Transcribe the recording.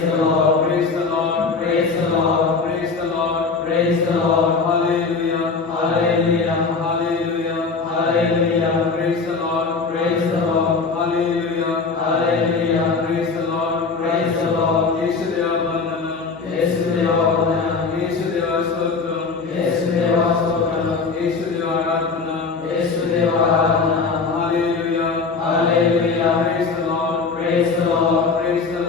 Praise the Lord. Praise the Lord. Praise the Lord. Praise the Lord. Praise the Lord. Hallelujah. Hallelujah. Hallelujah. Hallelujah. Praise the Lord. Praise the Lord. Hallelujah. Hallelujah. Praise the Lord. Praise the Lord. యేసుదేవ వందనం. యేసుదేవ వందనం. యేసుదేవ స్తోత్రం. యేసుదేవ స్తోత్రం. యేసుదేవ ఆరాధన. యేసుదేవ ఆరాధన. Hallelujah. Hallelujah. Praise the Lord. Praise the Lord. Praise the